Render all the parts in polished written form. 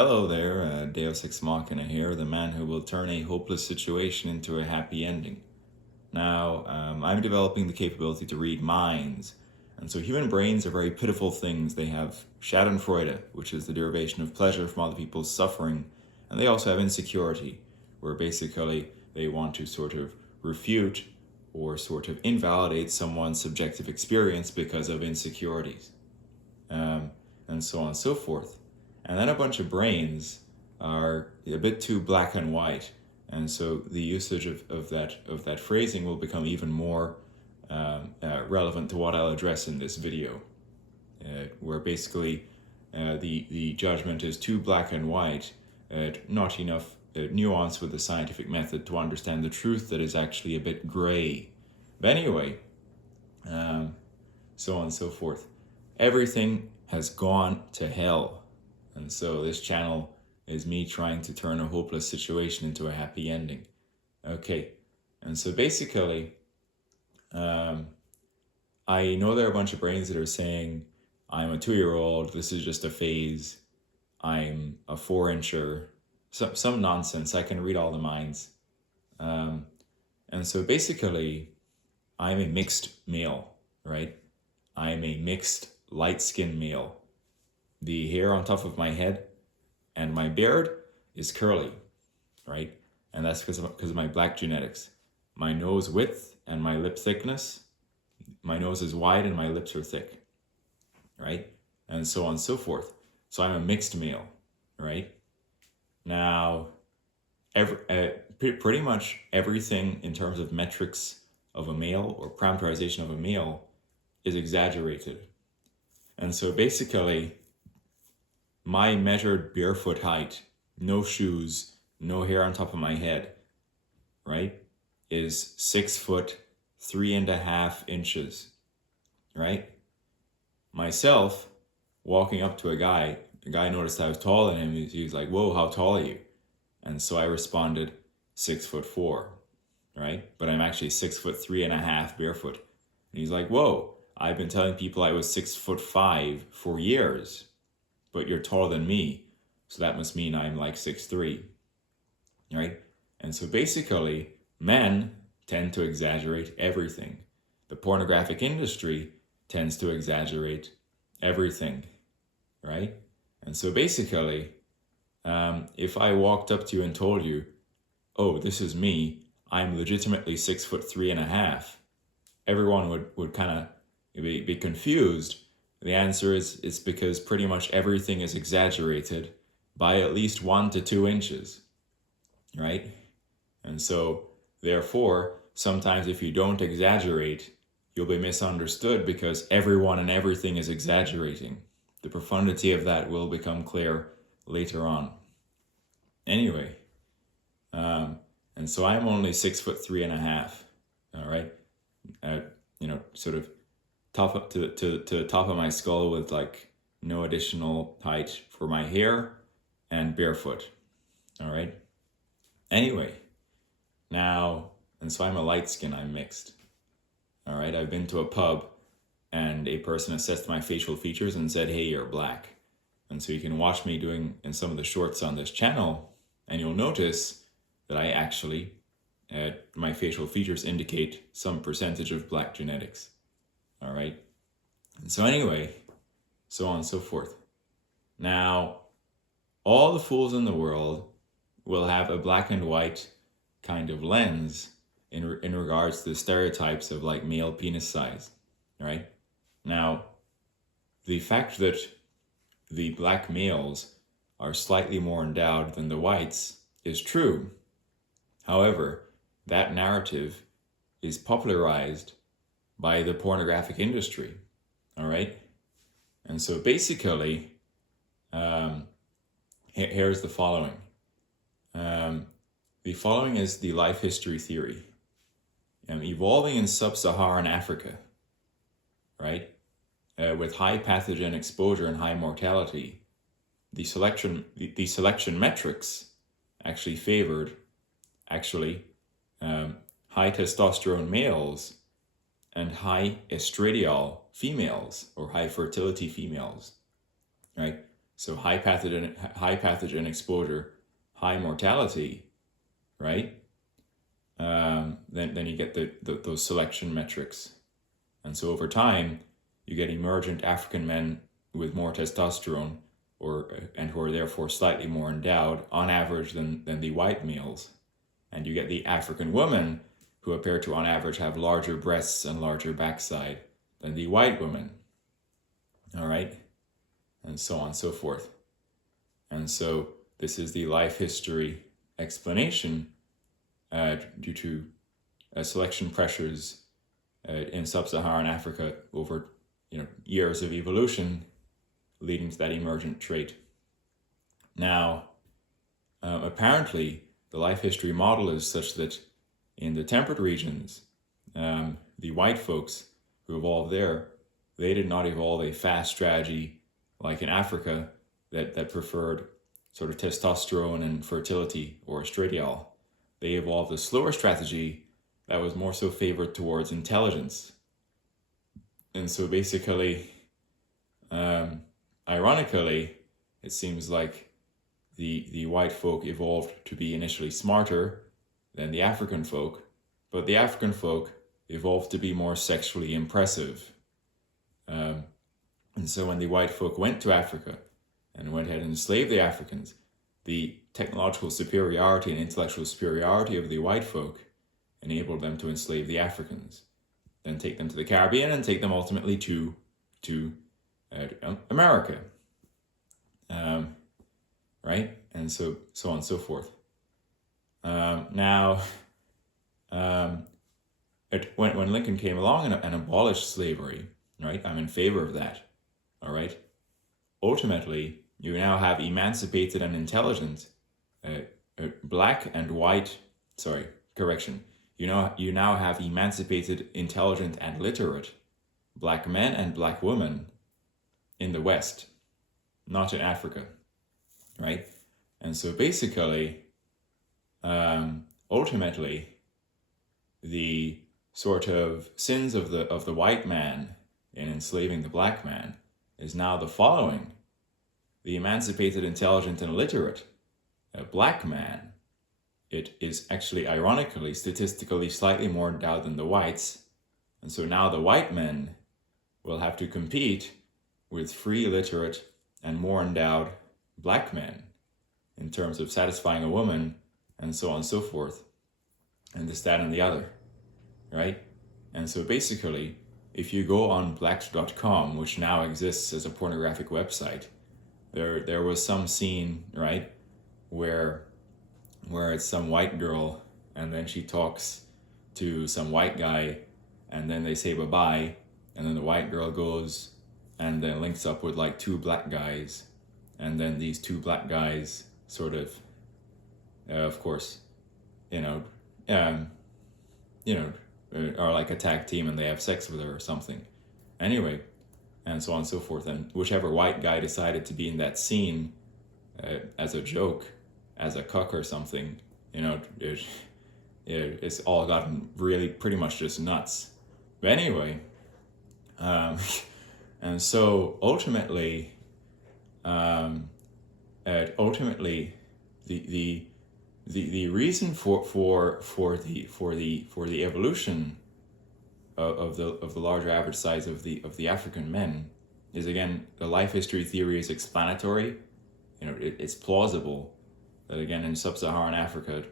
Hello there, Deu Sex Machina here, the man who will turn a hopeless situation into a happy ending. Now, I'm developing the capability to read minds, and so human brains are very pitiful things. They have Schadenfreude, which is the derivation of pleasure from other people's suffering, and they also have insecurity, where basically they want to sort of refute or sort of invalidate someone's subjective experience because of insecurities, and so on and so forth. And then a bunch of brains are a bit too black and white, and so the usage of that phrasing will become even more relevant to what I'll address in this video, where basically the judgment is too black and white, not enough nuance with the scientific method to understand the truth that is actually a bit gray. But anyway, so on and so forth. Everything has gone to hell. And so this channel is me trying to turn a hopeless situation into a happy ending. Okay, and so basically, I know there are a bunch of brains that are saying, I'm a 2-year-old, this is just a phase, I'm a 4-incher, some nonsense. I can read all the minds. And so basically, I'm a mixed male, right? I am a mixed light-skinned male. The hair on top of my head and my beard is curly, right? And that's because of my black genetics. My nose width and my lip thickness, my nose is wide and my lips are thick, right? And so on and so forth. So I'm a mixed male, right? Now, pretty much everything in terms of metrics of a male or parameterization of a male is exaggerated. And so basically, my measured barefoot height, no shoes, no hair on top of my head, right, is 6'3.5" right? Myself, walking up to a guy noticed I was taller than him. He was like, "Whoa, how tall are you?" And so I responded, 6'4", right? But I'm actually 6'3.5" barefoot. And he's like, "Whoa, I've been telling people I was 6'5" for years, but you're taller than me, so that must mean I'm like 6'3", right? And so basically, men tend to exaggerate everything. The pornographic industry tends to exaggerate everything, right? And so basically, if I walked up to you and told you, "Oh, this is me, I'm legitimately 6'3.5", everyone would kind of be confused. The answer is it's because pretty much everything is exaggerated by at least 1 to 2 inches, right? And so, therefore, sometimes if you don't exaggerate, you'll be misunderstood because everyone and everything is exaggerating. The profundity of that will become clear later on. Anyway, and so I'm only 6'3.5", all right? Sort of top up to the top of my skull with like no additional height for my hair and barefoot, all right? Anyway, now, and so I'm a light skin, I'm mixed, all right? I've been to a pub and a person assessed my facial features and said, "Hey, you're black." And so you can watch me doing in some of the shorts on this channel, and you'll notice that I actually, my facial features indicate some percentage of black genetics. All right. And so anyway, so on and so forth. Now, all the fools in the world will have a black and white kind of lens in regards to the stereotypes of like male penis size. Right. Now, the fact that the black males are slightly more endowed than the whites is true. However, that narrative is popularized by the pornographic industry, all right? And so basically, here's the following. The following is the life history theory. Evolving in sub-Saharan Africa, right? With high pathogen exposure and high mortality, the selection metrics actually favored high testosterone males and high estradiol females or high fertility females, right? So high pathogen exposure, high mortality, right? Then you get those selection metrics. And so over time, you get emergent African men with more testosterone and who are therefore slightly more endowed on average than the white males. And you get the African women who appear to on average have larger breasts and larger backside than the white women. All right? And so on and so forth. And so this is the life history explanation due to selection pressures in sub-Saharan Africa over years of evolution leading to that emergent trait. Now, apparently, the life history model is such that in the temperate regions, the white folks who evolved there, they did not evolve a fast strategy like in Africa that preferred sort of testosterone and fertility or estradiol. They evolved a slower strategy that was more so favored towards intelligence. And so basically, ironically, it seems like the white folk evolved to be initially smarter than the African folk, but the African folk evolved to be more sexually impressive. And so when the white folk went to Africa and went ahead and enslaved the Africans, the technological superiority and intellectual superiority of the white folk enabled them to enslave the Africans, then take them to the Caribbean and take them ultimately to America. Right? And so on and so forth. Now, when Lincoln came along and abolished slavery, right? I'm in favor of that. All right. Ultimately, you now have emancipated and intelligent black and white. Sorry, correction. You now have emancipated, intelligent, and literate black men and black women in the West, not in Africa, right? And so basically, ultimately, the sort of sins of the white man in enslaving the black man is now the following. The emancipated, intelligent, and literate black man, it is actually ironically statistically slightly more endowed than the whites, and so now the white men will have to compete with free, literate, and more endowed black men in terms of satisfying a woman, and so on and so forth, and this, that, and the other, right? And so basically, if you go on blacks.com, which now exists as a pornographic website, there was some scene, right, where it's some white girl, and then she talks to some white guy, and then they say bye-bye, and then the white girl goes and then links up with like two black guys, and then these two black guys sort of course, are like a tag team and they have sex with her or something. Anyway, and so on and so forth. And whichever white guy decided to be in that scene as a joke, as a cuck or something, it's all gotten really pretty much just nuts. But anyway, and so ultimately, the reason for the evolution of the larger average size of the African men is, again, the life history theory is explanatory. It's plausible that, again, in sub-Saharan Africa,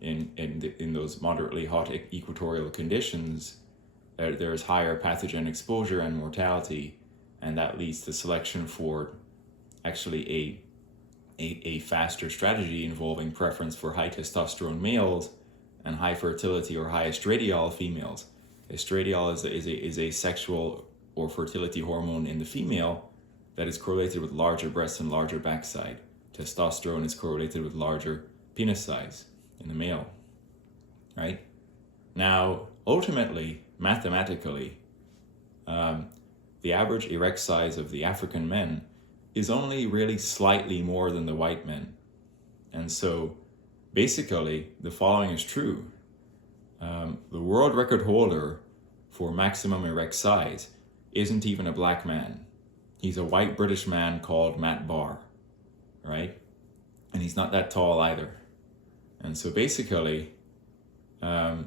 in those moderately hot equatorial conditions, there's higher pathogen exposure and mortality, and that leads to selection for actually a faster strategy involving preference for high testosterone males and high fertility or high estradiol females. Estradiol is a sexual or fertility hormone in the female that is correlated with larger breasts and larger backside. Testosterone is correlated with larger penis size in the male, right? Now, ultimately, mathematically, the average erect size of the African men is only really slightly more than the white men. And so, basically, the following is true. The world record holder for maximum erect size isn't even a black man. he's a white British man called Matt Barr, right? And he's not that tall either. And so basically, a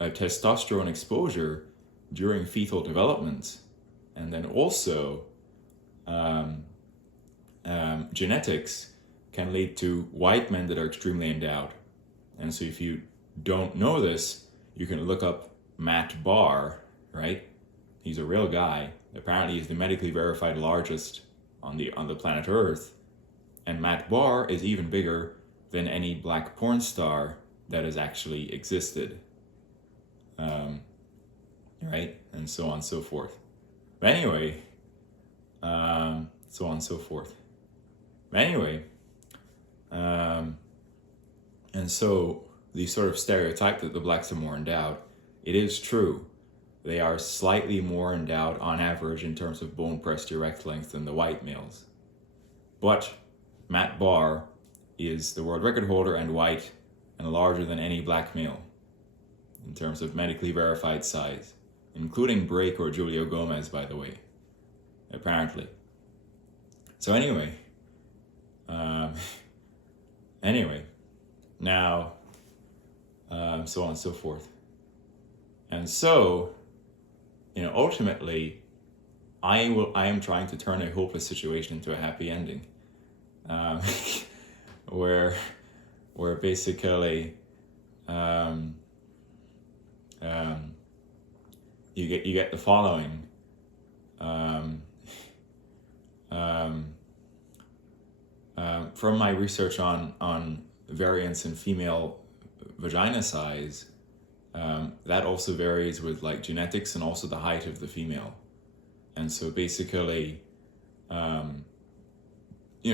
testosterone exposure during fetal development, and then also genetics can lead to white men that are extremely endowed. And so if you don't know this, you can look up Matt Barr, right? He's a real guy. Apparently he's the medically verified largest on the planet Earth. And Matt Barr is even bigger than any black porn star that has actually existed. Right? And so on and so forth. But anyway, so on and so forth. But anyway, and so the sort of stereotype that the blacks are more endowed, it is true. They are slightly more endowed on average in terms of bone pressed erect length than the white males. But Matt Barr is the world record holder and white and larger than any black male in terms of medically verified size, including Drake or Julio Gomez, by the way, apparently. So anyway, now, so on and so forth. And so, ultimately, I am trying to turn a hopeless situation into a happy ending, where basically, you get the following. From my research on variance in female vagina size, that also varies with like genetics and also the height of the female. And so basically,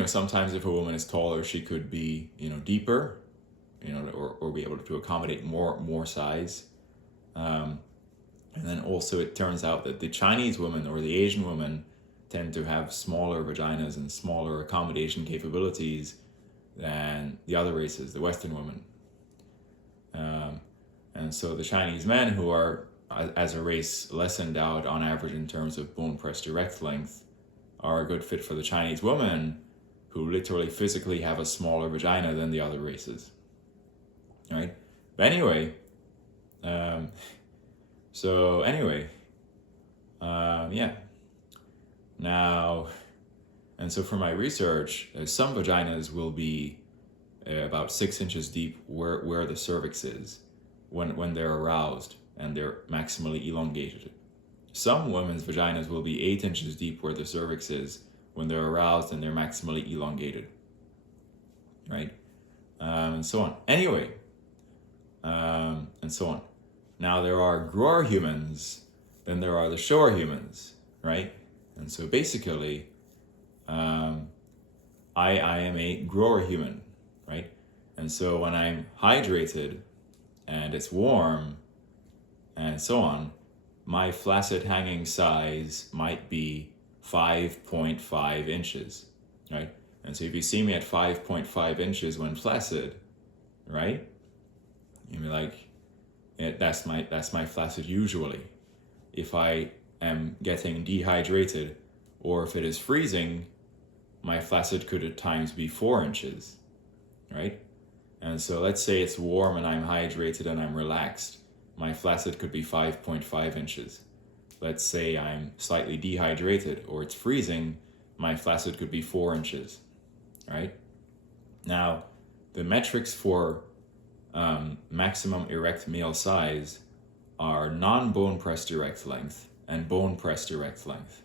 sometimes if a woman is taller, she could be, deeper, or be able to accommodate more size. And then also it turns out that the Chinese women or the Asian women tend to have smaller vaginas and smaller accommodation capabilities than the other races, the Western women. And so the Chinese men, who are, as a race, less endowed on average in terms of bone pressed erect length, are a good fit for the Chinese women, who literally physically have a smaller vagina than the other races. Right? But anyway, yeah. Now, and so for my research, some vaginas will be about 6 inches deep where the cervix is when they're aroused and they're maximally elongated. Some women's vaginas will be 8 inches deep where the cervix is when they're aroused and they're maximally elongated. Right? And so on. Anyway, and so on. Now there are grower humans, then there are the shower humans, right? And so basically, I am a grower human, right? And so when I'm hydrated and it's warm and so on, my flaccid hanging size might be 5.5 inches, right? And so if you see me at 5.5 inches when flaccid, right? You'd be like, yeah, that's my flaccid usually. If I am getting dehydrated or if it is freezing, my flaccid could at times be 4 inches, right? And so let's say it's warm and I'm hydrated and I'm relaxed. My flaccid could be 5.5 inches. Let's say I'm slightly dehydrated or it's freezing, my flaccid could be 4 inches, right? Now, the metrics for maximum erect male size are non-bone pressed erect length and bone pressed erect length.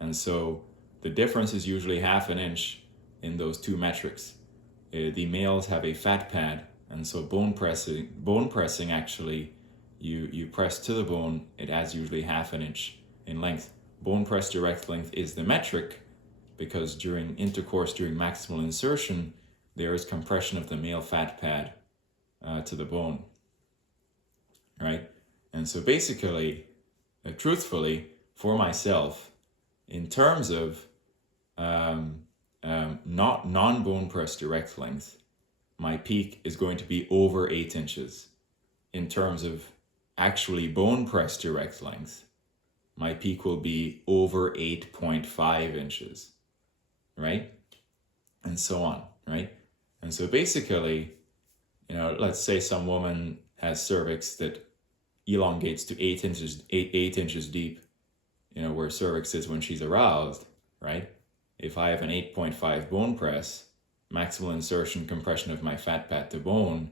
And so the difference is usually 1/2 inch in those two metrics. The males have a fat pad, and so bone pressing actually, you press to the bone, it adds usually 1/2 inch in length. Bone pressed erect length is the metric because during intercourse, during maximal insertion, there is compression of the male fat pad to the bone, right? And so basically, truthfully, for myself, in terms of not non-bone pressed erect length, my peak is going to be over 8 inches. In terms of actually bone pressed erect length, my peak will be over 8.5 inches, right? And so on, right? And so basically, let's say some woman has cervix that elongates to 8 inches deep, where cervix is when she's aroused, right? If I have an 8.5 bone press, maximal insertion compression of my fat pad to bone,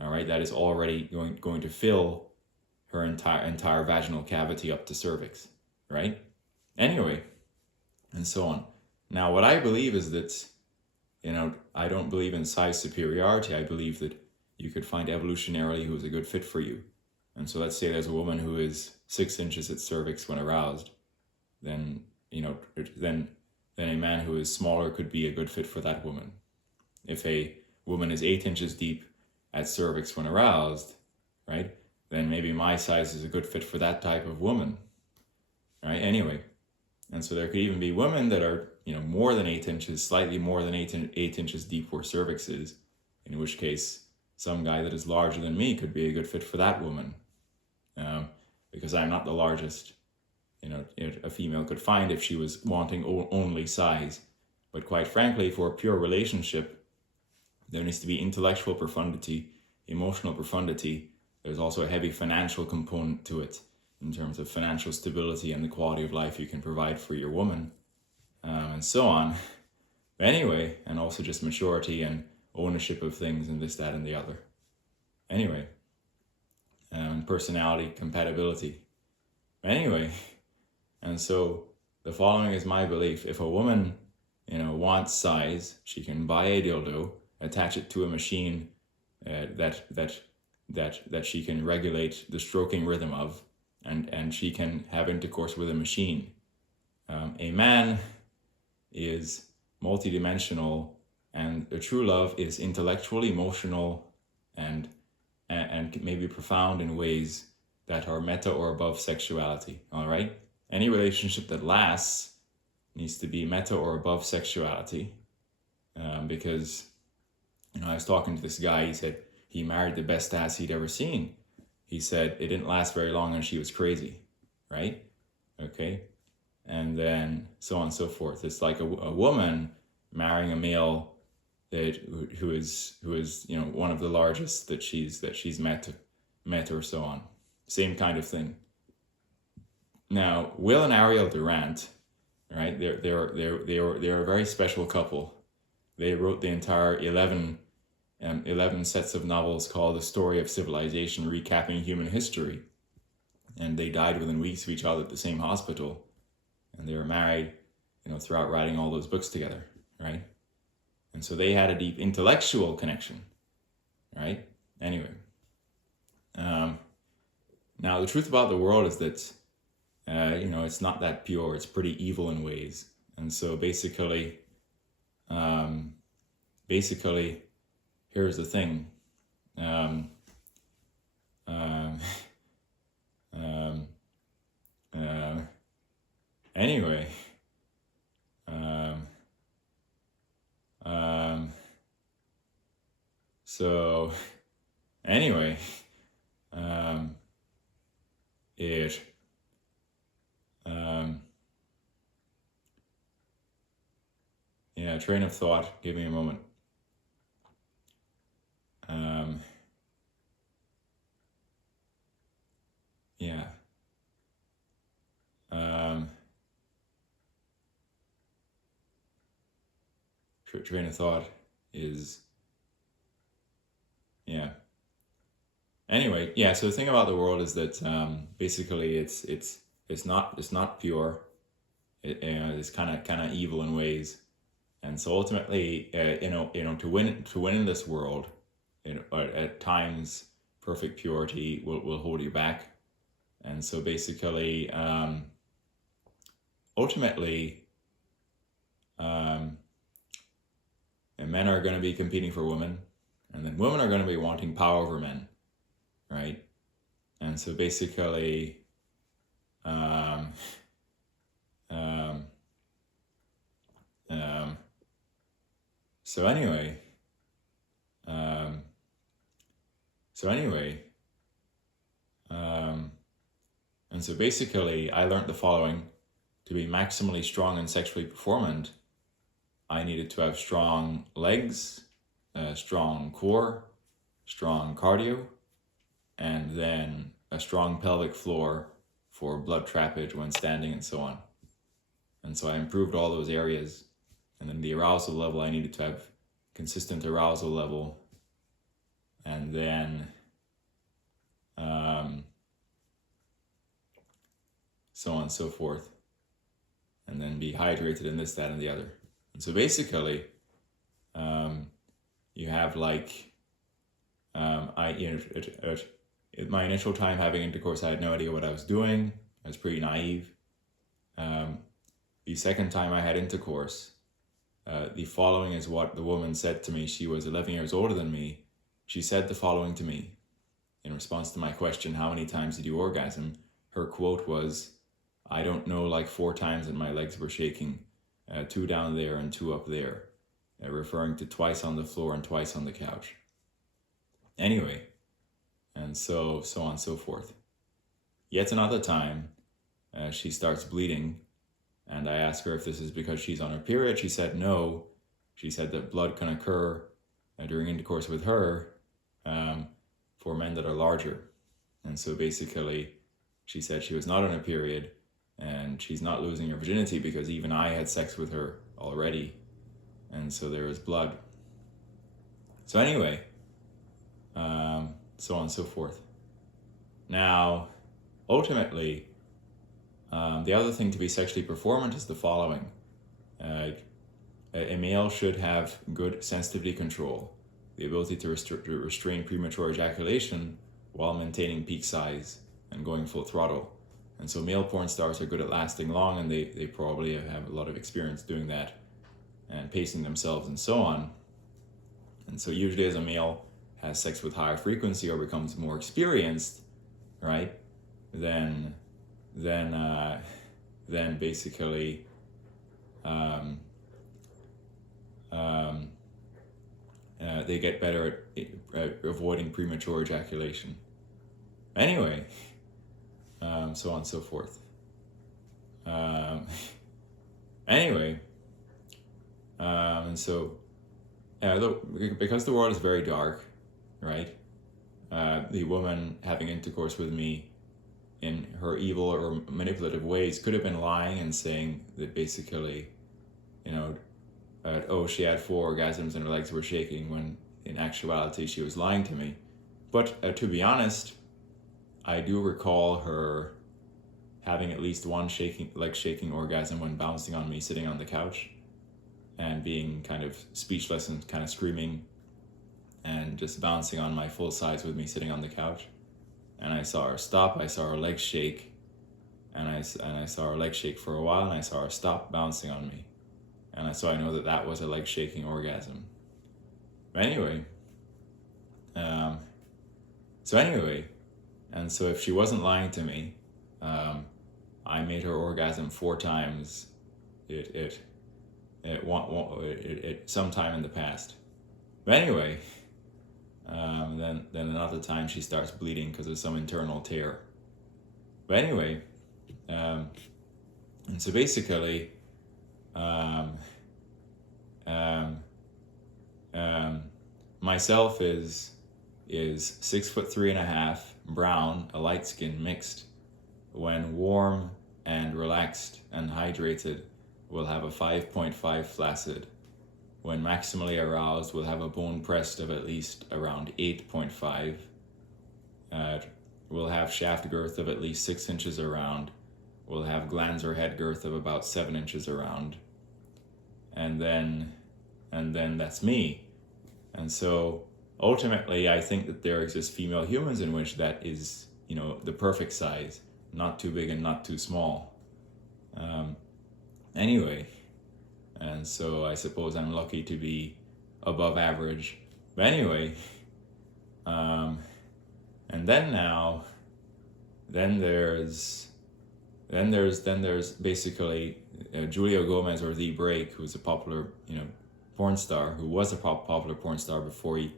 all right, that is already going to fill her entire vaginal cavity up to cervix, right? Anyway, and so on. Now, what I believe is that, I don't believe in size superiority. I believe that you could find evolutionarily who's a good fit for you. And so let's say there's a woman who is 6 inches at cervix when aroused, then, then a man who is smaller could be a good fit for that woman. If a woman is 8 inches deep at cervix when aroused, right, then maybe my size is a good fit for that type of woman, right? Anyway, and so there could even be women that are, more than 8 inches, slightly more than 8 inches deep where cervix is, in which case some guy that is larger than me could be a good fit for that woman, because I'm not the largest, a female could find if she was wanting only size. But quite frankly, for a pure relationship, there needs to be intellectual profundity, emotional profundity. There's also a heavy financial component to it in terms of financial stability and the quality of life you can provide for your woman, and so on. But anyway, and also just maturity and ownership of things and this, that, and the other. Anyway, personality, compatibility. Anyway, and so the following is my belief. If a woman, wants size, she can buy a dildo, attach it to a machine that she can regulate the stroking rhythm of, and she can have intercourse with a machine. A man is multidimensional, and a true love is intellectual, emotional, and maybe profound in ways that are meta or above sexuality. All right, any relationship that lasts needs to be meta or above sexuality, because I was talking to this guy. He said he married the best ass he'd ever seen. He said it didn't last very long and she was crazy, right? Okay, and then so on and so forth. It's like a woman marrying a male that who is one of the largest that she's met or so on. Same kind of thing. Now, Will and Ariel Durant, right? They're a very special couple. They wrote the entire 11 sets of novels called The Story of Civilization, recapping human history. And they died within weeks of each other at the same hospital. And they were married, throughout writing all those books together, right? And so they had a deep intellectual connection, right? Anyway. Now, the truth about the world is that, it's not that pure. It's pretty evil in ways. And so basically, here's the thing. Anyway, so anyway, it train of thought. Give me a moment. Train of thought is anyway, so the thing about the world is that basically it's not pure. It's kind of evil in ways, and so ultimately to win in this world, at times perfect purity will hold you back. And so basically ultimately and men are going to be competing for women, and then women are going to be wanting power over men, right? And so basically so anyway And so basically, I learned the following: to be maximally strong and sexually performant, I needed to have strong legs, a strong core, strong cardio, and then a strong pelvic floor for blood trappage when standing and so on. And so I improved all those areas. And then the arousal level, I needed to have consistent arousal level. And then so on and so forth. And then be hydrated in this, that, and the other. And so basically, you have like, my initial time having intercourse, I had no idea what I was doing. I was pretty naive. The second time I had intercourse, the following is what the woman said to me. She was 11 years older than me. She said the following to me in response to my question, how many times did you orgasm? Her quote was, I don't know, like 4 times, and my legs were shaking, 2 down there and 2 up there, referring to twice on the floor and twice on the couch. Anyway, and so on and so forth. Yet another time, she starts bleeding, and I ask her if this is because she's on her period. She said no. She said that blood can occur during intercourse with her for men that are larger. And so basically, she said she was not on a period, and she's not losing her virginity because even I had sex with her already, and so there was blood. So anyway, so on and so forth. Now, ultimately, the other thing to be sexually performant is the following. A male should have good sensitivity control, the ability to restrain premature ejaculation while maintaining peak size and going full throttle. And so male porn stars are good at lasting long, and they probably have a lot of experience doing that and pacing themselves and so on. And so usually as a male has sex with higher frequency or becomes more experienced, right, then basically they get better at avoiding premature ejaculation. Anyway, so on and so forth. And so because the world is very dark, right? The woman having intercourse with me in her evil or manipulative ways could have been lying and saying that basically, she had 4 orgasms and her legs were shaking, when in actuality she was lying to me. But to be honest, I do recall her having at least one shaking orgasm when bouncing on me sitting on the couch and being kind of speechless and kind of screaming and just bouncing on my full size with me sitting on the couch. And I saw her stop, I saw her legs shake, and I saw her legs shake for a while, and I saw her stop bouncing on me. And so I know that was a leg shaking orgasm. But anyway, and so if she wasn't lying to me, I made her orgasm 4 times. It sometime in the past. But anyway, then another time she starts bleeding because of some internal tear. But anyway, and so basically, myself is 6'3.5", brown, a light skin mixed. When warm and relaxed and hydrated, will have a 5.5 flaccid. When maximally aroused, will have a bone pressed of at least around 8.5. Will have shaft girth of at least 6 inches around. Will have glans or head girth of about 7 inches around. And then that's me. And so ultimately, I think that there exist female humans in which that is, the perfect size, not too big and not too small. Anyway, and so I suppose I'm lucky to be above average. But anyway, and then there's basically Julio Gomez, or The Break, who's a popular porn star, who was a popular porn star before he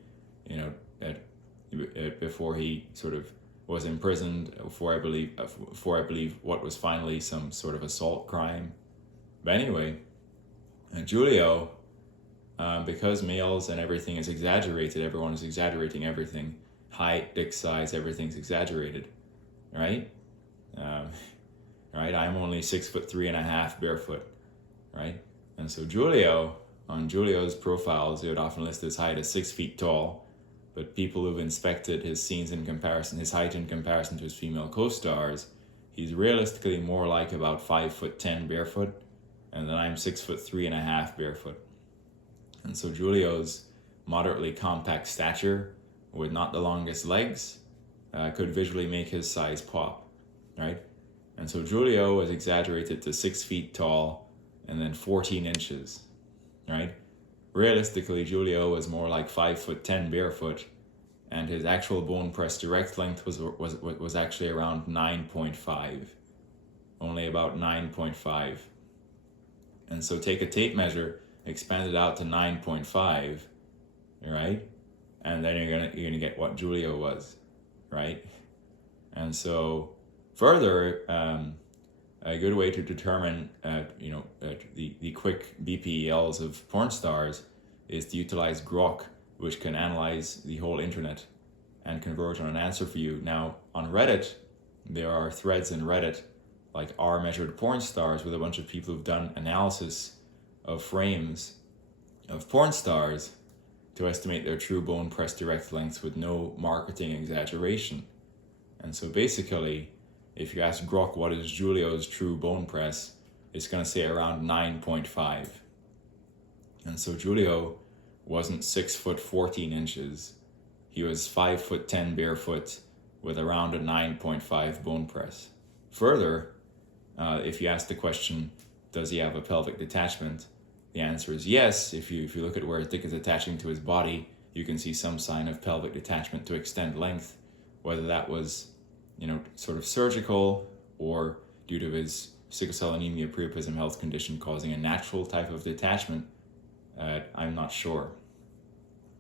before he sort of was imprisoned for I believe what was finally some sort of assault crime. But anyway, Julio, because males and everything is exaggerated, everyone is exaggerating everything. Height, dick size, everything's exaggerated, right? Um, right. I'm only 6'3.5" barefoot, right? And so on Julio's profiles, they would often list his height as 6 feet tall, but people who've inspected his scenes in comparison, his height in comparison to his female co-stars, he's realistically more like about 5'10" barefoot, and then I'm 6'3.5" barefoot. And so Julio's moderately compact stature with not the longest legs could visually make his size pop, right? And so Julio was exaggerated to 6 feet tall and then 14 inches, right? Realistically, Julio was more like 5'10" barefoot, and his actual bone press direct length was actually around 9.5, only about 9.5. And so take a tape measure, expand it out to 9.5, right? And then you're gonna get what Julio was, right? And so further, a good way to determine the quick BPLs of porn stars is to utilize Grok, which can analyze the whole internet and convert on an answer for you. Now on Reddit, there are threads in Reddit like R measured porn stars with a bunch of people who've done analysis of frames of porn stars to estimate their true bone press direct lengths with no marketing exaggeration. And so basically, if you ask Grok what is Julio's true bone press, it's going to say around 9.5. And so Julio wasn't 6'14". He was 5'10" barefoot with around a 9.5 bone press. Further, if you ask the question, does he have a pelvic detachment? The answer is yes. If you look at where his dick is attaching to his body, you can see some sign of pelvic detachment to extend length, whether that was, sort of surgical or due to his sickle cell anemia priapism health condition causing a natural type of detachment. I'm not sure,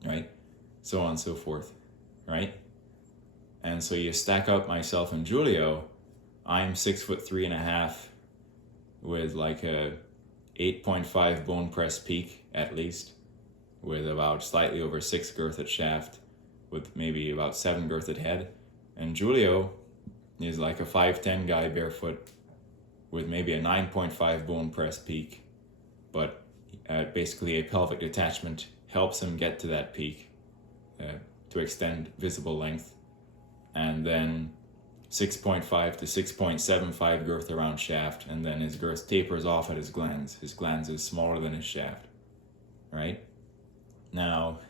right? So on and so forth, right? And so you stack up myself and Julio. I'm 6'3.5" with like a 8.5 bone press peak at least, with about slightly over 6 girth at shaft, with maybe about 7 girth at head. And Julio is like a 5'10" guy barefoot with maybe a 9.5 bone press peak, but basically a pelvic detachment helps him get to that peak to extend visible length, and then 6.5 to 6.75 girth around shaft, and then his girth tapers off at his glans. His glans is smaller than his shaft, right? Now,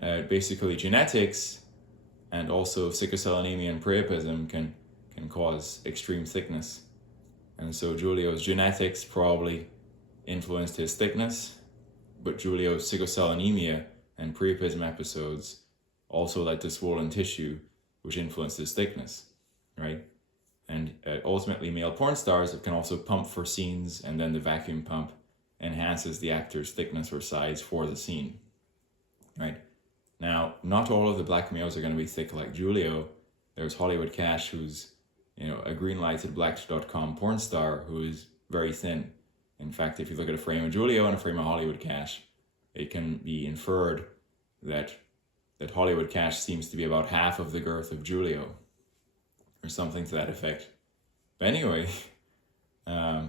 basically genetics and also sickle cell anemia and priapism can cause extreme thickness. And so Julio's genetics probably influenced his thickness, but Julio's sickle cell anemia and priapism episodes also led to swollen tissue, which influenced his thickness, right? And ultimately, male porn stars can also pump for scenes, and then the vacuum pump enhances the actor's thickness or size for the scene, right? Now, not all of the black males are going to be thick like Julio. There's Hollywood Cash, who's a green-lighted Blacked.com porn star who is very thin. In fact, if you look at a frame of Julio and a frame of Hollywood Cash, it can be inferred that Hollywood Cash seems to be about half of the girth of Julio, or something to that effect. But anyway, so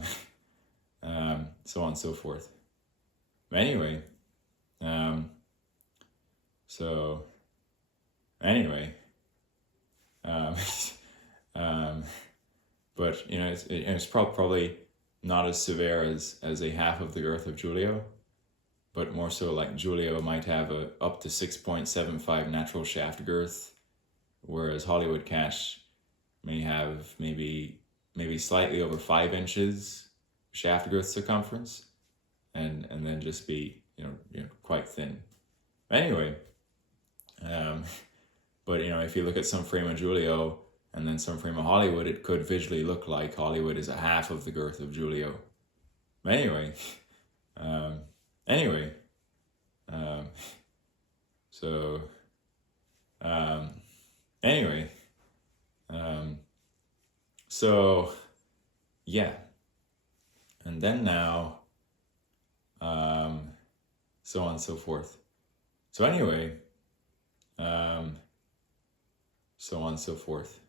on and so forth. But anyway, but it's probably not as severe as a half of the girth of Julio, but more so like Julio might have a up to 6.75 natural shaft girth, whereas Hollywood Cash may have maybe slightly over 5 inches shaft girth circumference, and then just be quite thin. Anyway, but if you look at some frame of Julio and then some frame of Hollywood, it could visually look like Hollywood is a half of the girth of Julio. Anyway, So, yeah. And then now, so on and so forth. So anyway, so on and so forth.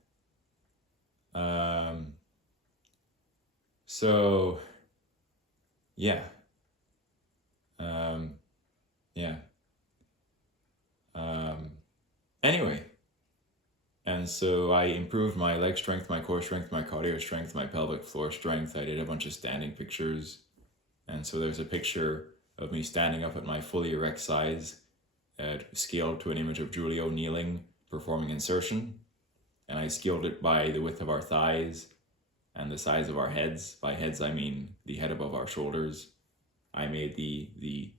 So, yeah. Yeah. Anyway, and so I improved my leg strength, my core strength, my cardio strength, my pelvic floor strength. I did a bunch of standing pictures. And so there's a picture of me standing up at my fully erect size, scaled to an image of Julio kneeling, performing insertion. And I scaled it by the width of our thighs and the size of our heads. By heads, I mean the head above our shoulders. I made the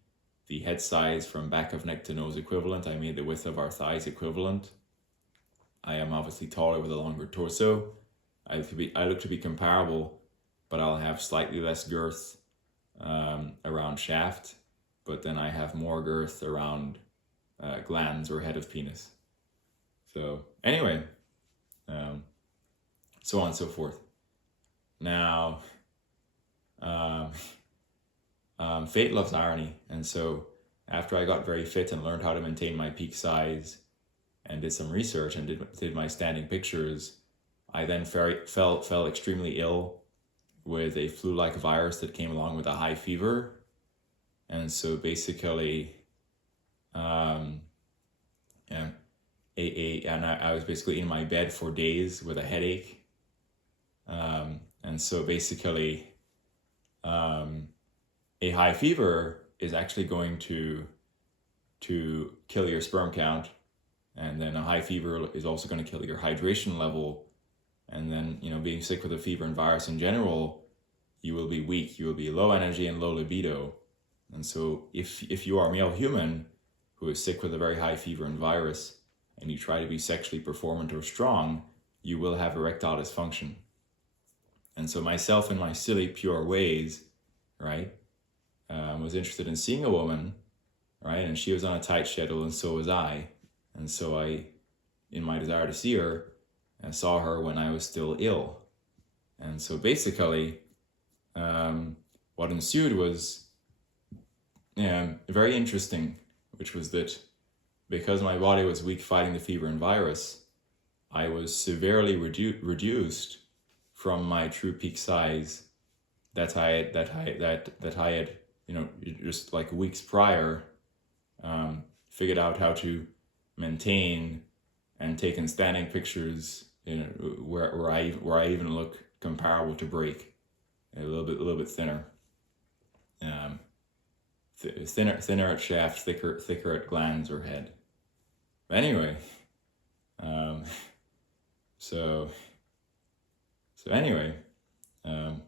head size from back of neck to nose equivalent. I made the width of our thighs equivalent. I am obviously taller with a longer torso. I look to be comparable, but I'll have slightly less girth around shaft, but then I have more girth around glands or head of penis. So anyway, so on and so forth. Now, fate loves irony, and so after I got very fit and learned how to maintain my peak size and did some research and did my standing pictures, I then fell extremely ill with a flu-like virus that came along with a high fever. And so basically, and I was basically in my bed for days with a headache. And so basically, a high fever is actually going to kill your sperm count. And then a high fever is also going to kill your hydration level. And then, being sick with a fever and virus in general, you will be weak. You will be low energy and low libido. And so if you are a male human who is sick with a very high fever and virus, and you try to be sexually performant or strong, you will have erectile dysfunction. And so myself, in my silly, pure ways, right, was interested in seeing a woman, right, and she was on a tight schedule, and so was I. And so I, in my desire to see her, I saw her when I was still ill. And so basically, what ensued was very interesting, which was that because my body was weak fighting the fever and virus, I was severely reduced from my true peak size that I had just like weeks prior figured out how to maintain and taken standing pictures where I even look comparable to break, a little bit thinner, thinner at shaft, thicker at glands or head. But anyway, so anyway, and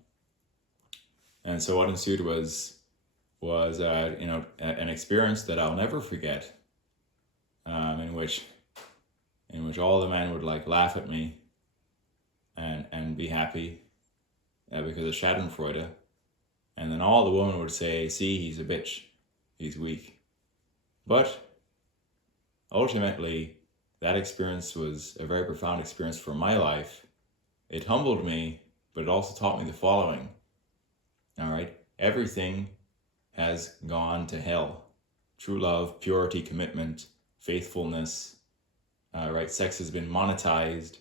so what ensued was an experience that I'll never forget, in which all the men would like laugh at me and be happy because of Schadenfreude, and then all the women would say, "See, he's a bitch, he's weak." But ultimately, that experience was a very profound experience for my life. It humbled me, but it also taught me the following. All right, everything has gone to hell. True love, purity, commitment, faithfulness, right? Sex has been monetized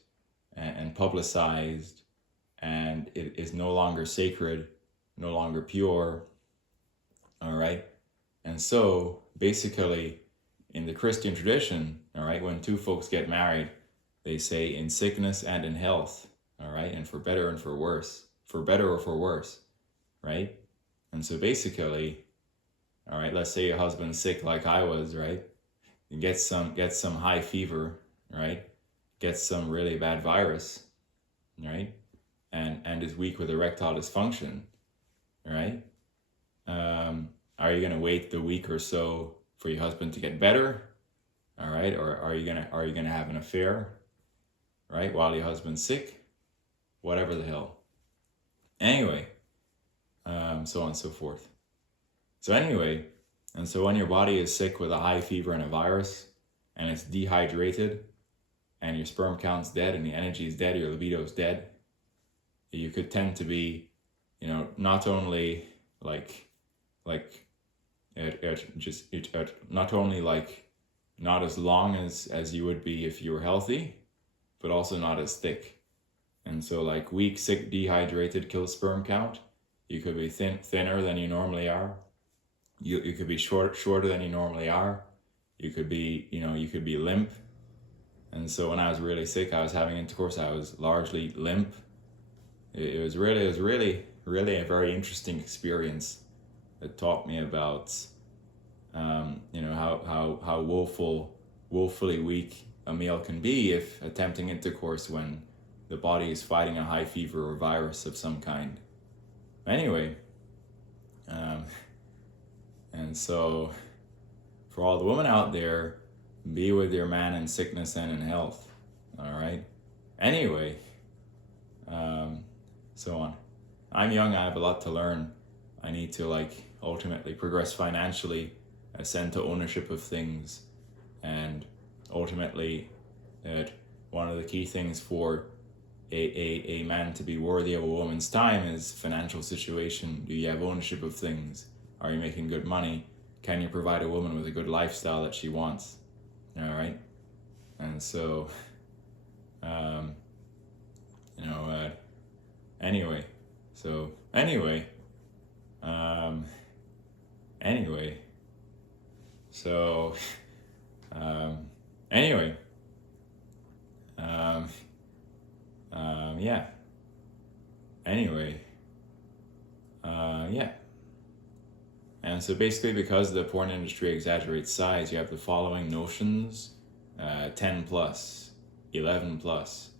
and publicized, and it is no longer sacred, no longer pure, all right? And so basically in the Christian tradition, all right, when two folks get married, they say in sickness and in health, all right? And for better and for worse, for better or for worse, right? And so basically, all right, let's say your husband's sick like I was, right? And gets some high fever, right? Gets some really bad virus, right? And is weak with erectile dysfunction, right? Are you gonna wait the week or so for your husband to get better, all right? Or are you gonna have an affair, right? While your husband's sick, whatever the hell. Anyway, so on and so forth. So anyway, and so when your body is sick with a high fever and a virus, and it's dehydrated, and your sperm count's dead, and the energy is dead, your libido is dead, you could tend to be, not only like not only like not as long as you would be if you were healthy, but also not as thick. And so like weak, sick, dehydrated kills sperm count. You could be thinner than you normally are. You could be shorter than you normally are. You could be, you could be limp. And so when I was really sick, I was having intercourse, I was largely limp. It was really a very interesting experience that taught me about, how woefully weak a male can be if attempting intercourse when the body is fighting a high fever or virus of some kind. Anyway, and so for all the women out there, be with your man in sickness and in health. All right. Anyway, so on. I'm young. I have a lot to learn. I need to ultimately progress financially, ascend to ownership of things, and ultimately, one of the key things for a man to be worthy of a woman's time is financial situation. Do you have ownership of things? Are you making good money? Can you provide a woman with a good lifestyle that she wants? All right. And so, anyway, so anyway, so, anyway, yeah, anyway, yeah. And so basically, because the porn industry exaggerates size, you have the following notions: 10 plus, 11 plus,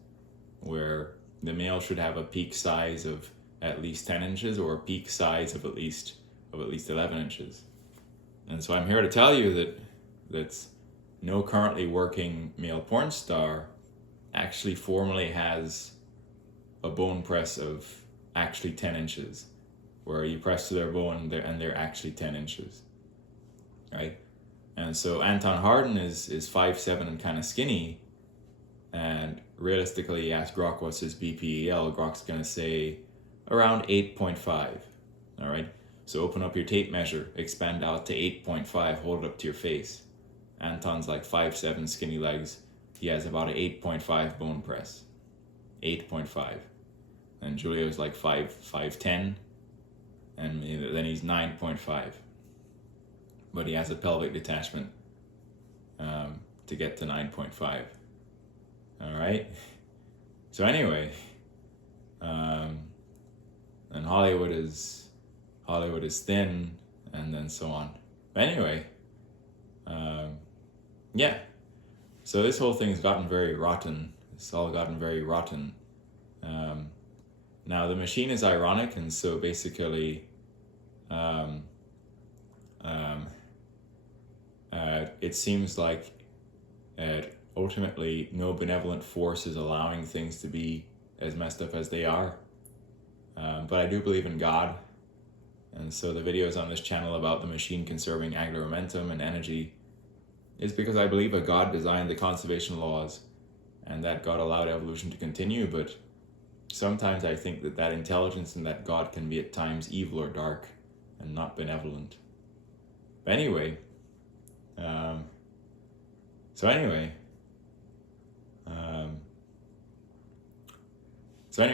where the male should have a peak size of at least 10 inches or a peak size of at least 11 inches. And so I'm here to tell you that no currently working male porn star actually formally has a bone press of actually 10 inches, where you press to their bone and they're actually 10 inches, right? And so Anton Harden is 5'7" and kind of skinny, and realistically, you ask Grok what's his BPEL, Grok's gonna say around 8.5, all right? So open up your tape measure, expand out to 8.5, hold it up to your face. Anton's like 5'7", skinny legs. He has about an 8.5 bone press, 8.5. And Julio's like 5'10", and then he's 9.5. But he has a pelvic detachment to get to 9.5. All right. So anyway, and Hollywood is thin, and then so on. But anyway, yeah. So this whole thing's gotten very rotten. It's all gotten very rotten. Now the machine is ironic, and so basically, it seems like ultimately no benevolent force is allowing things to be as messed up as they are. But I do believe in God, and so the videos on this channel about the machine conserving angular momentum and energy is because I believe that God designed the conservation laws and that God allowed evolution to continue, but sometimes I think that intelligence and that God can be at times evil or dark and not benevolent. But anyway, so anyway, so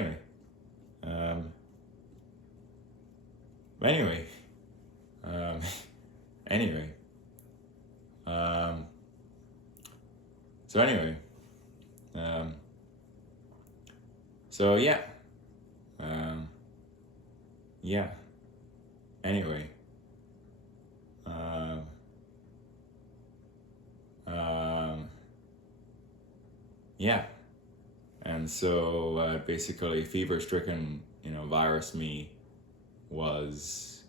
anyway, so yeah, yeah, anyway, yeah, and so basically fever-stricken, virus me was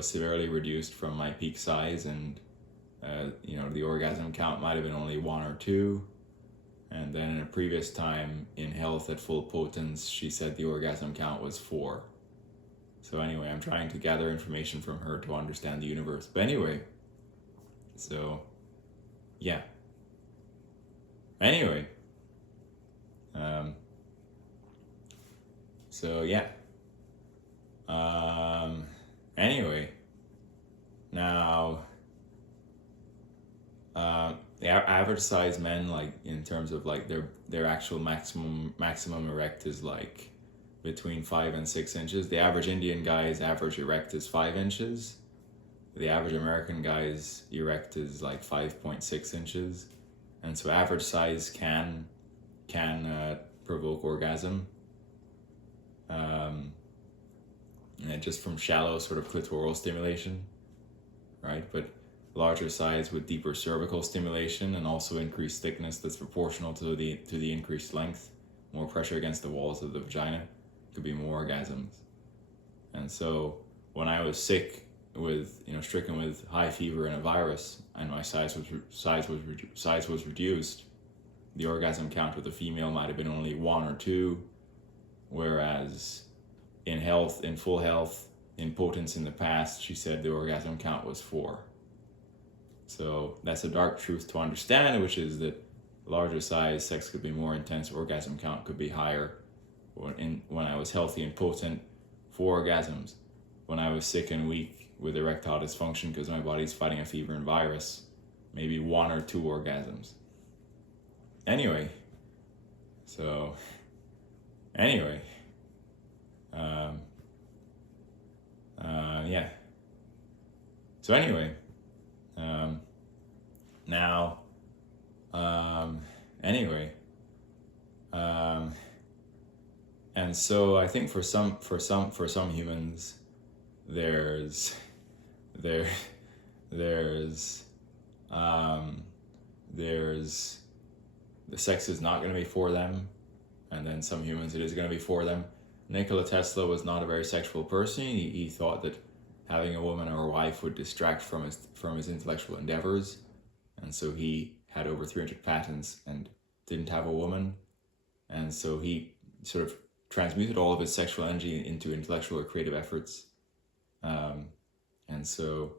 severely reduced from my peak size, and the orgasm count might have been only 1 or 2. And then in a previous time in health at full potence, she said the orgasm count was 4. So anyway, I'm trying to gather information from her to understand the universe. But anyway, so yeah. Anyway, So yeah. Anyway, now the average size men, like in terms of like their actual maximum erect is like between 5 and 6 inches. The average Indian guy's average erect is 5 inches. The average American guy's erect is like 5.6 inches, and so average size can provoke orgasm. And just from shallow sort of clitoral stimulation, right? But larger size with deeper cervical stimulation and also increased thickness that's proportional to the increased length, more pressure against the walls of the vagina, could be more orgasms. And so when I was sick with, stricken with high fever and a virus, and my size was reduced, the orgasm count with a female might have been only 1 or 2, whereas in full health, in potence in the past, she said the orgasm count was 4. So that's a dark truth to understand, which is that larger size sex could be more intense, orgasm count could be higher. When I was healthy and potent, 4 orgasms. When I was sick and weak with erectile dysfunction because my body's fighting a fever and virus, maybe 1 or 2 orgasms. Anyway, yeah. So anyway, now, anyway, and so I think for some humans, there's the sex is not going to be for them, and then some humans it is going to be for them. Nikola Tesla was not a very sexual person. He thought that having a woman or a wife would distract from his intellectual endeavors, and so he had over 300 patents and didn't have a woman, and so he sort of transmuted all of his sexual energy into intellectual or creative efforts, and so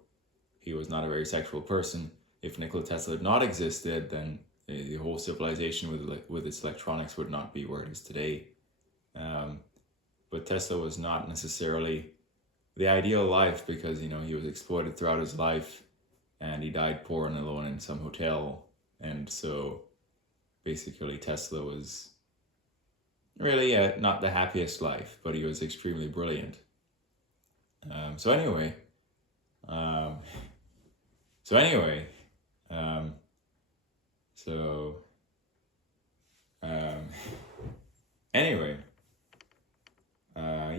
he was not a very sexual person. If Nikola Tesla had not existed, then the whole civilization with its electronics would not be where it is today. But Tesla was not necessarily the ideal life because, he was exploited throughout his life and he died poor and alone in some hotel. And so basically Tesla was really not the happiest life, but he was extremely brilliant. So anyway,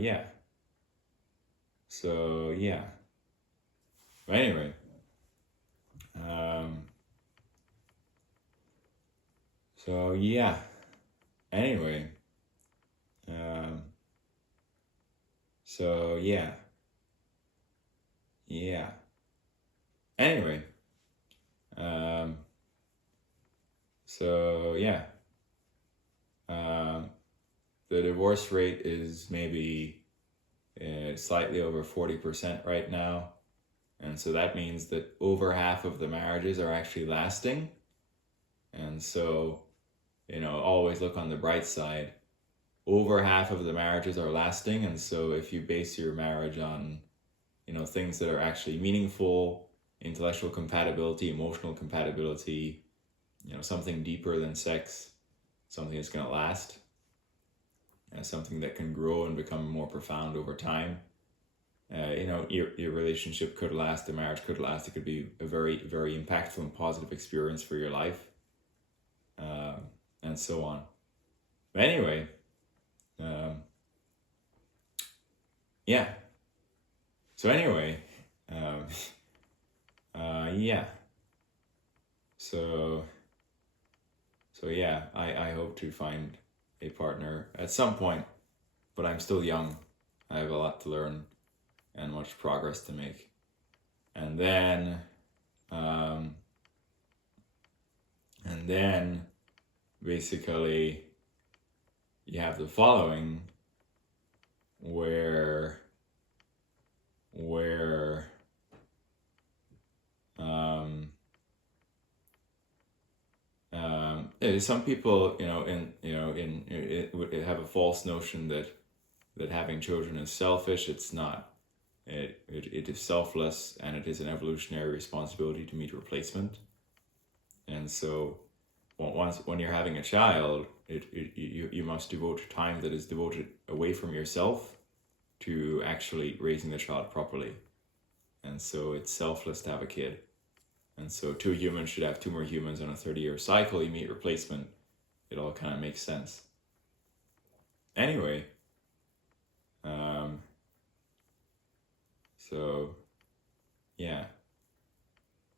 yeah. So yeah. But anyway, so yeah. Anyway, so yeah. Yeah. Anyway, so yeah. The divorce rate is maybe slightly over 40% right now. And so that means that over half of the marriages are actually lasting. And so, always look on the bright side. Over half of the marriages are lasting. And so if you base your marriage on, things that are actually meaningful, intellectual compatibility, emotional compatibility, something deeper than sex, something that's going to last, and something that can grow and become more profound over time. Your relationship could last, the marriage could last. It could be a very, very impactful and positive experience for your life, and so on. But anyway, yeah. So anyway, yeah. So yeah, I hope to find a partner at some point, but I'm still young. I have a lot to learn and much progress to make. And then basically you have the following where some people have a false notion that that having children is selfish. It's not. It is selfless, and it is an evolutionary responsibility to meet replacement. And so when you're having a child, you must devote time that is devoted away from yourself to actually raising the child properly. And so it's selfless to have a kid. And so 2 humans should have 2 more humans on a 30-year cycle. You meet replacement. It all kind of makes sense. Anyway, so yeah.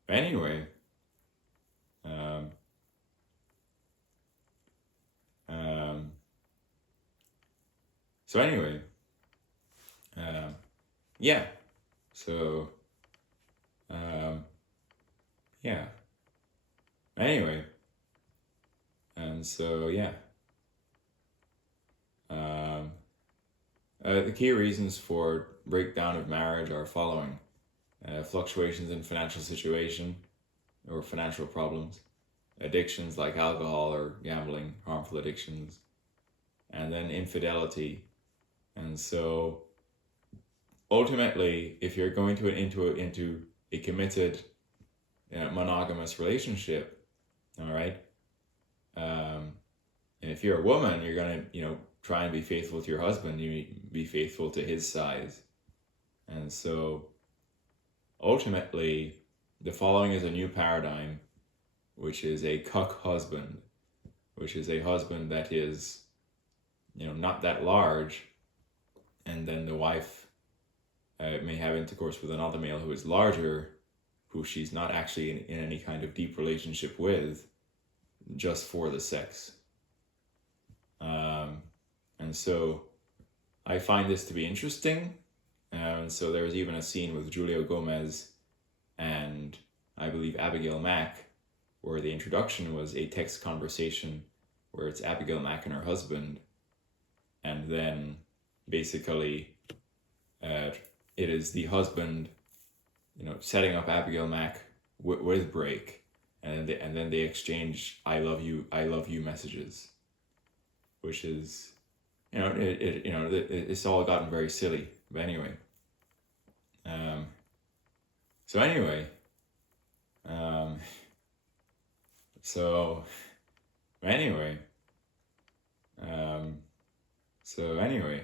Anyway, so anyway, yeah. So yeah. Anyway, and so yeah. The key reasons for breakdown of marriage are following: fluctuations in financial situation or financial problems, addictions like alcohol or gambling, harmful addictions, and then infidelity. And so ultimately, if you're going into a committed monogamous relationship, all right, and if you're a woman, you're gonna try and be faithful to your husband. You be faithful to his size. And so ultimately, the following is a new paradigm, which is a cuck husband, which is a husband that is not that large, and then the wife may have intercourse with another male who is larger, who she's not actually in any kind of deep relationship with, just for the sex. And so I find this to be interesting. And so there was even a scene with Julio Gomez and I believe Abigail Mack, where the introduction was a text conversation where it's Abigail Mack and her husband, and then basically it is the husband setting up Abigail Mack with Break, and then they exchange I love you messages, which is it's all gotten very silly. But anyway, so anyway, so anyway, so anyway,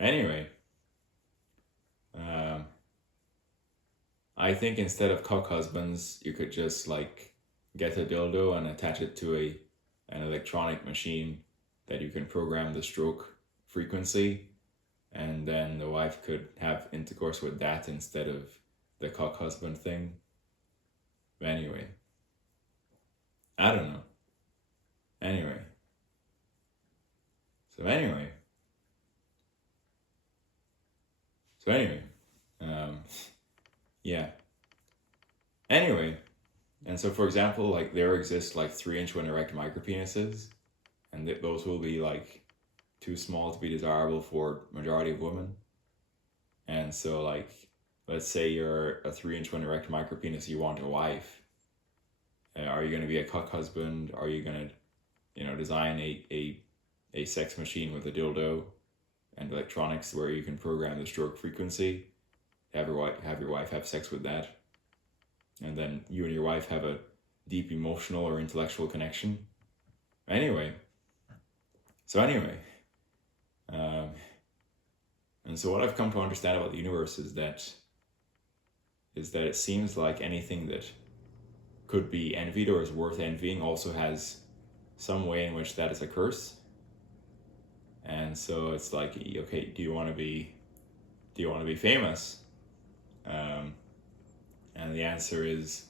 anyway, I think instead of cuck husbands, you could just get a dildo and attach it to an electronic machine that you can program the stroke frequency, and then the wife could have intercourse with that instead of the cuck husband thing. But anyway, I don't know. Anyway. So anyway. Yeah. Anyway, and so for example, there exist 3-inch when erect micropenises, and those will be too small to be desirable for majority of women. And so let's say you're a 3-inch when erect micropenis, you want a wife. Are you going to be a cuck husband? Are you going to design a sex machine with a dildo and electronics where you can program the stroke frequency, have your wife have sex with that, and then you and your wife have a deep emotional or intellectual connection? Anyway, and so what I've come to understand about the universe is that it seems like anything that could be envied or is worth envying also has some way in which that is a curse. And so it's okay, do you want to be famous? And the answer is,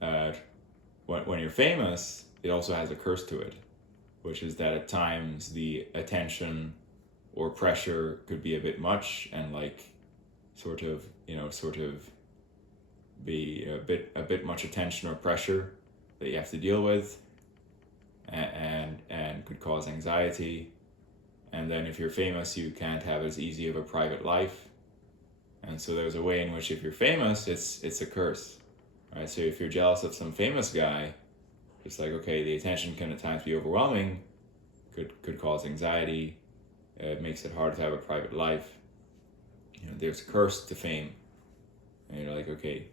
when you're famous, it also has a curse to it, which is that at times the attention or pressure could be a bit much, and sort of be a bit much attention or pressure that you have to deal with, and could cause anxiety. And then if you're famous, you can't have as easy of a private life. And so there's a way in which if you're famous, it's a curse, right? So if you're jealous of some famous guy, Just like, okay, the attention can at times be overwhelming, could cause anxiety. It makes it hard to have a private life. There's a curse to fame. And you're like, okay,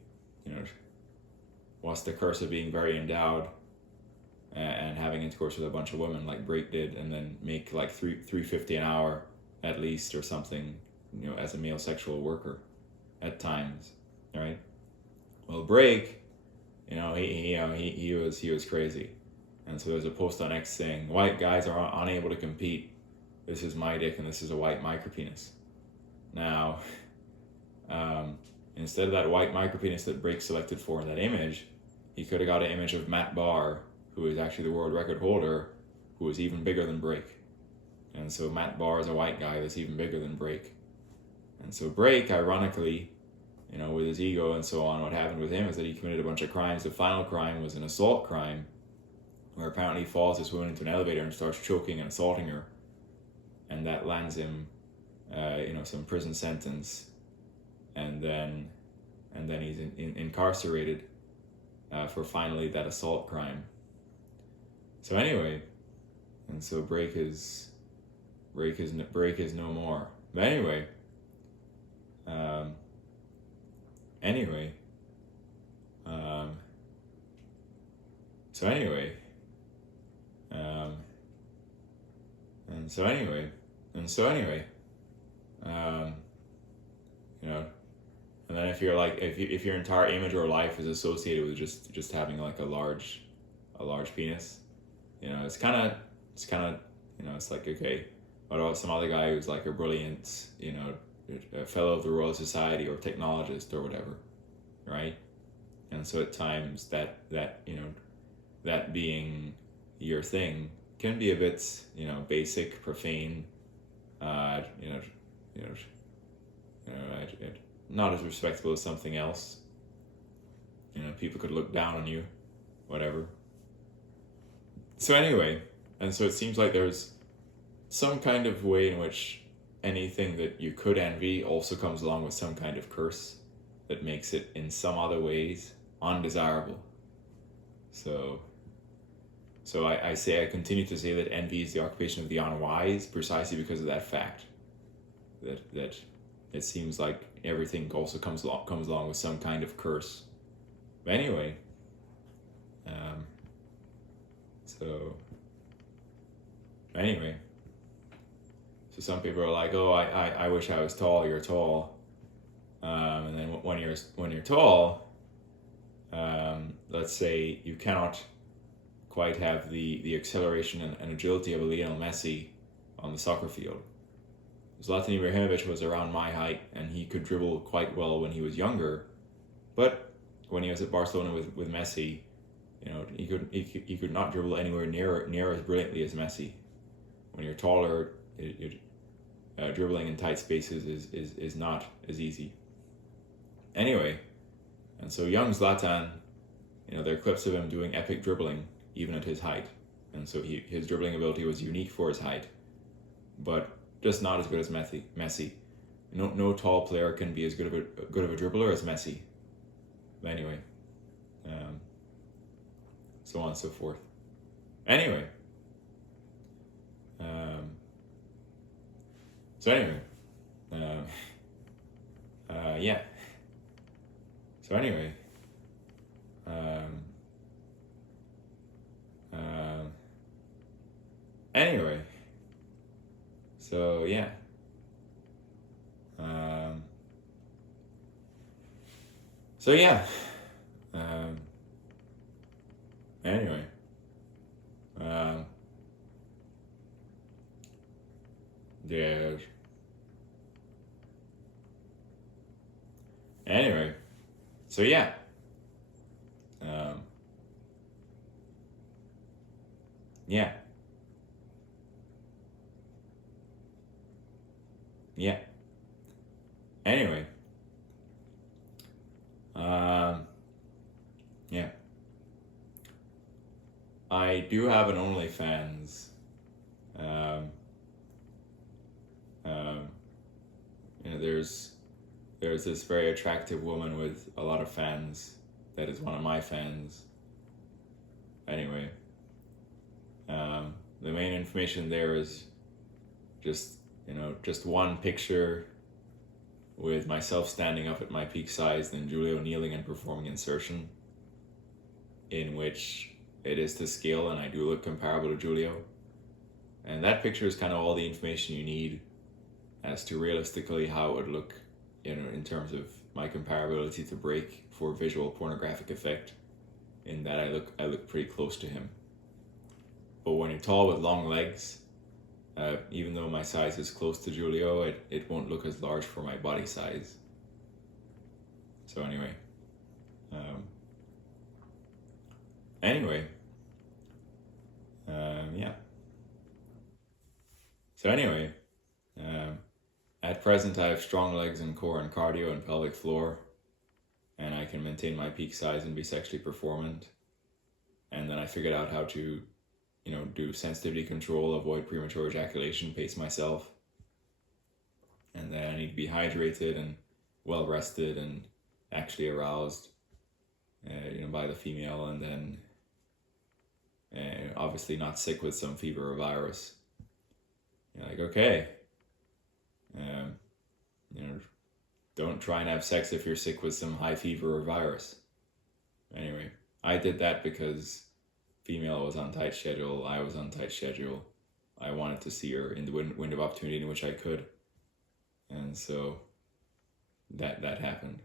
what's the curse of being very endowed and having intercourse with a bunch of women like Break did, and then make like $350 an hour at least or something, as a male sexual worker at times, right? Well, Break, he was crazy, and so there's a post on X saying white guys are unable to compete. This is my dick, and this is a white micropenis. Now, instead of that white micropenis that Break selected for in that image, he could have got an image of Matt Barr, who is actually the world record holder, who is even bigger than Break. And so Matt Barr is a white guy that's even bigger than Break. And so Break, ironically, with his ego and so on, what happened with him is that he committed a bunch of crimes. The final crime was an assault crime, where apparently he follows this woman into an elevator and starts choking and assaulting her. And that lands him, some prison sentence. And then he's incarcerated for finally that assault crime. So anyway, and so Break is no more. But anyway, and then if you're like, if your entire image or life is associated with just having like a large penis, it's kind of, it's like, okay, what about some other guy who's like a brilliant, a fellow of the Royal Society or technologist or whatever, right? And so at times that being your thing can be a bit, basic, profane, not as respectable as something else. People could look down on you, whatever. So anyway, and so it seems like there's some kind of way in which anything that you could envy also comes along with some kind of curse that makes it in some other ways undesirable. So I continue to say that envy is the occupation of the unwise, precisely because of that fact. That it seems like everything also comes along with some kind of curse. But anyway, so some people are like, oh, I wish I was tall. You're tall, and then when you're tall, let's say you cannot quite have the acceleration and agility of a Lionel Messi on the soccer field. Zlatan Ibrahimovic was around my height, and he could dribble quite well when he was younger, but when he was at Barcelona with Messi, he could not dribble anywhere near as brilliantly as Messi. When you're taller, dribbling in tight spaces is not as easy. Anyway, and so young Zlatan, there are clips of him doing epic dribbling even at his height, and so his dribbling ability was unique for his height, but just not as good as Messi. No tall player can be as good of a dribbler as Messi. But anyway, so on and so forth. Anyway, yeah. So anyway, so yeah. So yeah. Anyway. There's. Anyway. So yeah. Yeah. Yeah. Anyway. Yeah. I do have an OnlyFans. There's this very attractive woman with a lot of fans that is one of my fans. Anyway, the main information there is just, just one picture with myself standing up at my peak size, then Julio kneeling and performing insertion, in which it is to scale and I do look comparable to Julio. And that picture is kind of all the information you need as to realistically how it would look, in terms of my comparability to break for visual pornographic effect, in that I look pretty close to him. But when you're tall with long legs, even though my size is close to Julio, it won't look as large for my body size. So anyway, yeah. So anyway, at present I have strong legs and core and cardio and pelvic floor, and I can maintain my peak size and be sexually performant. And then I figured out how to, do sensitivity control, avoid premature ejaculation, pace myself. And then I need to be hydrated and well rested and actually aroused, by the female, and then obviously not sick with some fever or virus. You're like, okay, don't try and have sex if you're sick with some high fever or virus. Anyway, I did that because female was on tight schedule, I was on tight schedule. I wanted to see her in the window of opportunity in which I could. And so that happened.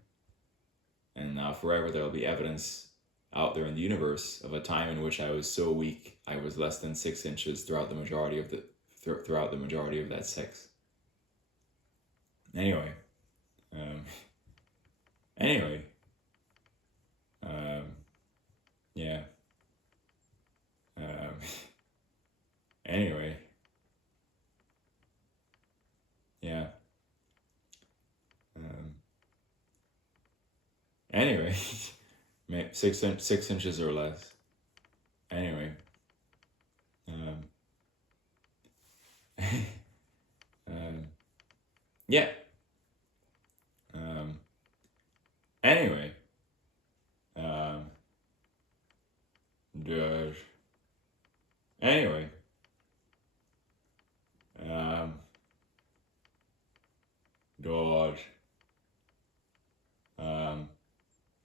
And now forever there'll be evidence out there in the universe of a time in which I was so weak I was less than 6 inches throughout the majority of that sex. Anyway, yeah. Anyway, yeah. Anyway, 6 inches or less. Anyway, yeah. Anyway, George. Anyway, George.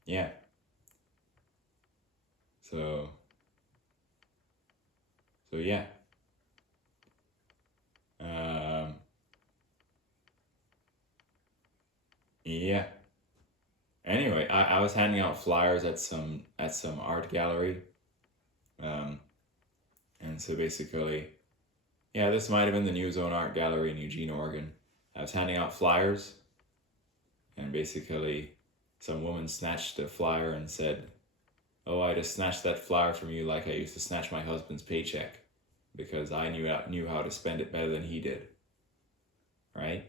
Yeah. So yeah. Yeah. Anyway, I was handing out flyers at some art gallery. And so basically, yeah, this might have been the New Zone Art Gallery in Eugene, Oregon. I was handing out flyers, and basically some woman snatched a flyer and said, "Oh, I just snatched that flyer from you like I used to snatch my husband's paycheck, because I knew how to spend it better than he did." Right?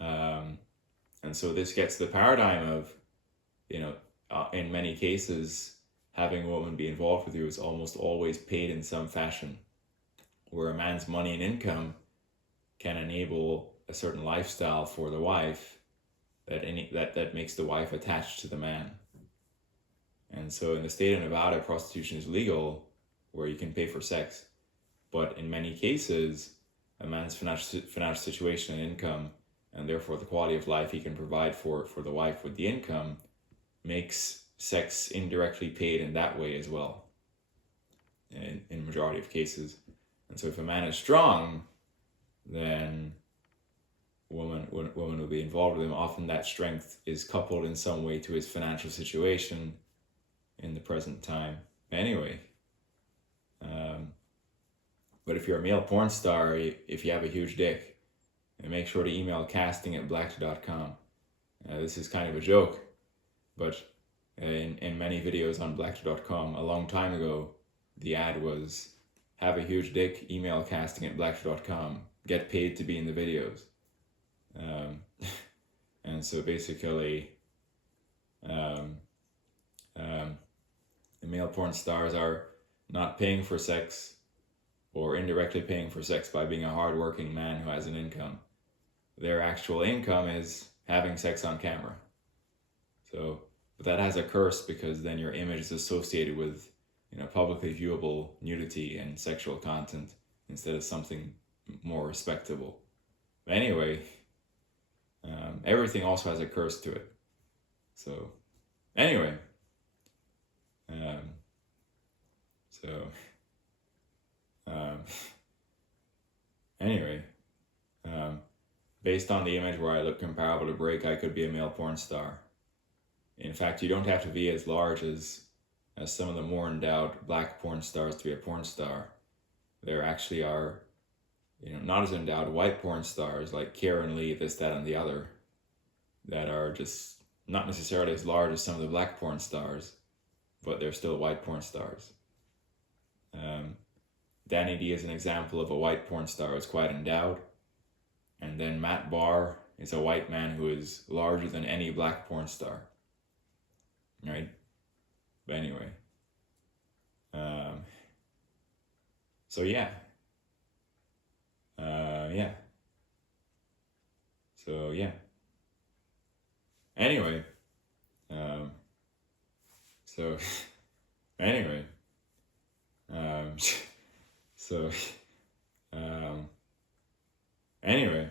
And so this gets the paradigm of, in many cases, having a woman be involved with you is almost always paid in some fashion, where a man's money and income can enable a certain lifestyle for the wife that makes the wife attached to the man. And so in the state of Nevada, prostitution is legal, where you can pay for sex. But in many cases, a man's financial situation and income, and therefore the quality of life he can provide for the wife with the income, makes sex indirectly paid in that way as well, in majority of cases. And so if a man is strong, then woman will be involved with him. Often that strength is coupled in some way to his financial situation in the present time. Anyway, but if you're a male porn star, if you have a huge dick, make sure to email casting@blacked.com. This is kind of a joke, but in many videos on blacked.com a long time ago, the ad was, "Have a huge dick, email casting@blacked.com, get paid to be in the videos." And so basically, the male porn stars are not paying for sex, or indirectly paying for sex by being a hardworking man who has an income. Their actual income is having sex on camera. So, but that has a curse, because then your image is associated with publicly viewable nudity and sexual content instead of something more respectable. But anyway, everything also has a curse to it. So anyway, um, so um, anyway, based on the image where I look comparable to Break, I could be a male porn star. In fact, you don't have to be as large as some of the more endowed black porn stars to be a porn star. There actually are, not as endowed white porn stars like Karen Lee, this, that, and the other, that are just not necessarily as large as some of the black porn stars, but they're still white porn stars. Danny D is an example of a white porn star who's quite endowed. And then Matt Barr is a white man who is larger than any black porn star. Right? But anyway. So yeah. Yeah. So yeah. Anyway. So anyway. So anyway.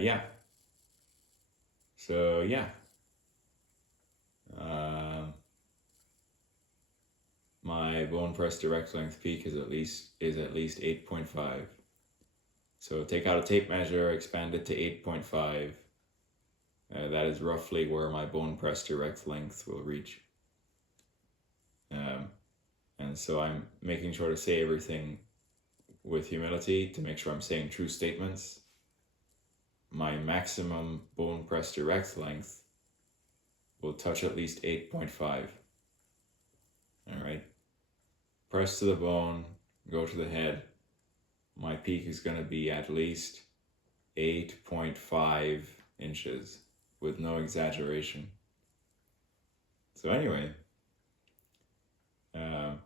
Yeah. So yeah. My bone press direct length peak is at least 8.5. So take out a tape measure, expand it to 8.5. That is roughly where my bone press direct length will reach. And so I'm making sure to say everything with humility to make sure I'm saying true statements. My maximum bone press direct length will touch at least 8.5. All right. Press to the bone, go to the head. My peak is going to be at least 8.5 inches with no exaggeration. So anyway, and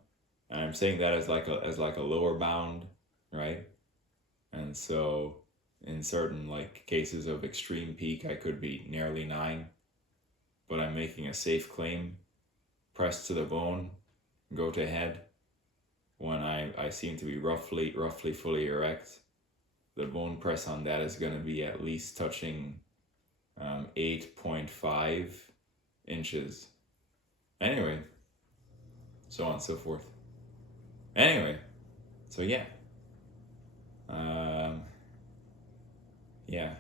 I'm saying that as like a lower bound, right? And so in certain like cases of extreme peak, I could be nearly 9, but I'm making a safe claim. Press to the bone, go to head. When I seem to be roughly fully erect, the bone press on that is going to be at least touching 8.5 inches. Anyway, so on and so forth. Anyway, so yeah. Yeah.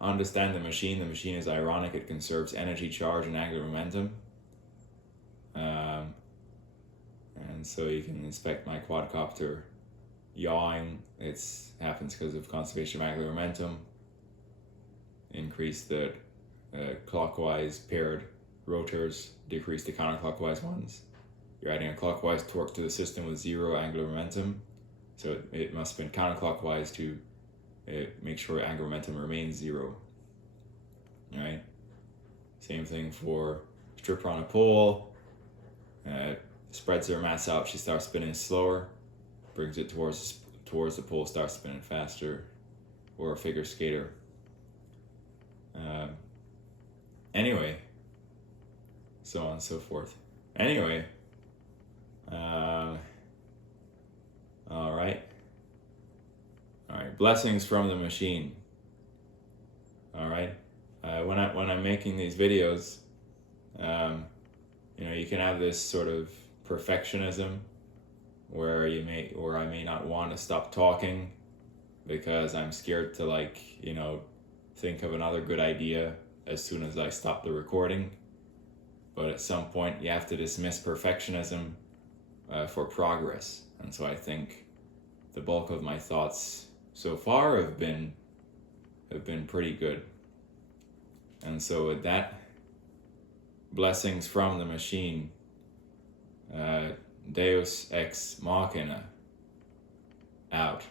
Understand the machine. The machine is ironic. It conserves energy, charge, and angular momentum. And so you can inspect my quadcopter yawing. It happens because of conservation of angular momentum. Increase the clockwise paired rotors, decrease the counterclockwise ones. You're adding a clockwise torque to the system with 0 angular momentum. So it must spin counterclockwise to make sure angular momentum remains 0. All right. Same thing for stripper on a pole. Spreads her mass out, she starts spinning slower, brings it towards the pole, starts spinning faster, or a figure skater. Anyway, so on and so forth. Anyway, all right. Blessings from the machine. All right. When I'm making these videos, you can have this sort of perfectionism where I may not want to stop talking because I'm scared to think of another good idea as soon as I stop the recording. But at some point you have to dismiss perfectionism for progress. And so I think the bulk of my thoughts so far have been pretty good. And so with that, blessings from the machine. Deus Ex Machina. Out.